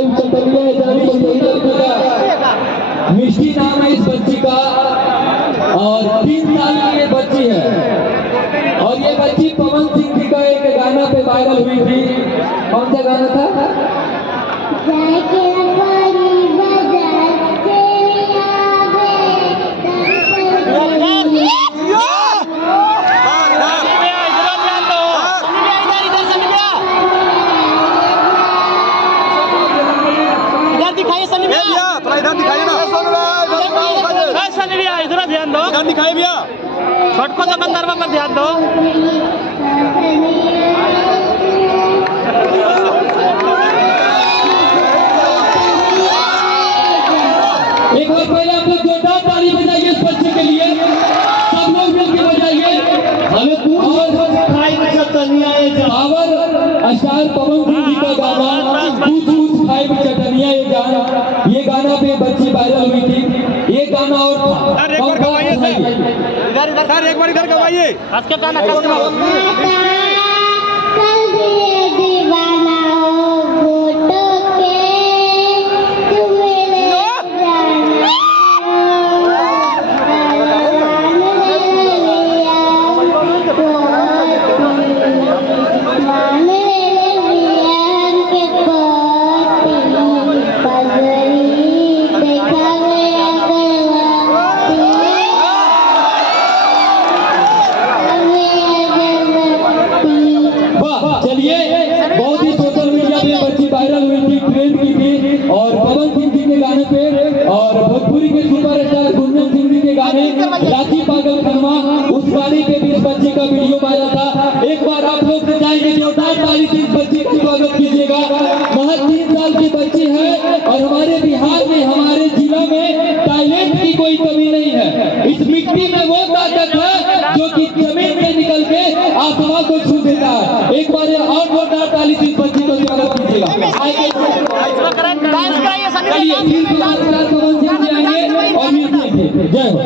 Five चटनिया मिष्टी नाम है इस बच्ची का और 3 साल की ये बच्ची है। और ये बच्ची पवन सिंह जी का एक गाना पे वायरल हुई थी। कौन सा गाना था? दिखाइए सनी भैया, थोड़ा इधर दिखाइए ना। सनी भैया इधर ध्यान दो, इधर दिखाइए भैया। शॉट को दुकानदार पर ध्यान दो। एक बार पहले आप लोग जोरदार ताली बजाइए इस बच्चे के लिए। सब लोग मिलकर बजाइए। हमें पावर स्टार पवन सिंह जी का गाना पूछ फाइव चटनिया ये गाना पे बच्ची वायरल हुई थी। ये गाना और था इधर एक बार इधर गवाइए। आज का गाना बहुत ही सोशल मीडिया पे बच्ची वायरल हुई थी, ट्रेंड की थी। और पवन सिंह जी के गाने पे और भोजपुरी के सुपरस्टार गुंजन सिंह जी के गाने रांची पागल खरमा, उस गाने पे भी इस बच्चे का वीडियो वायरल था। एक बार आप लोग से चाहेंगे जोरदार ताली से इस बच्चे का स्वागत कीजिएगा। महज 3 साल की बच्ची है और हमारे बिहार में, हमारे जिला में टैलेंट की कोई कमी नहीं है। इस मिट्टी में वो ताकत है जो कि जमीन से निकल के आसमां को छू देता है। एक बार और जोरदार ताली से इस बच्ची का स्वागत कीजिएगा। चलिए, पवन सिंह जी आएंगे और जय हो।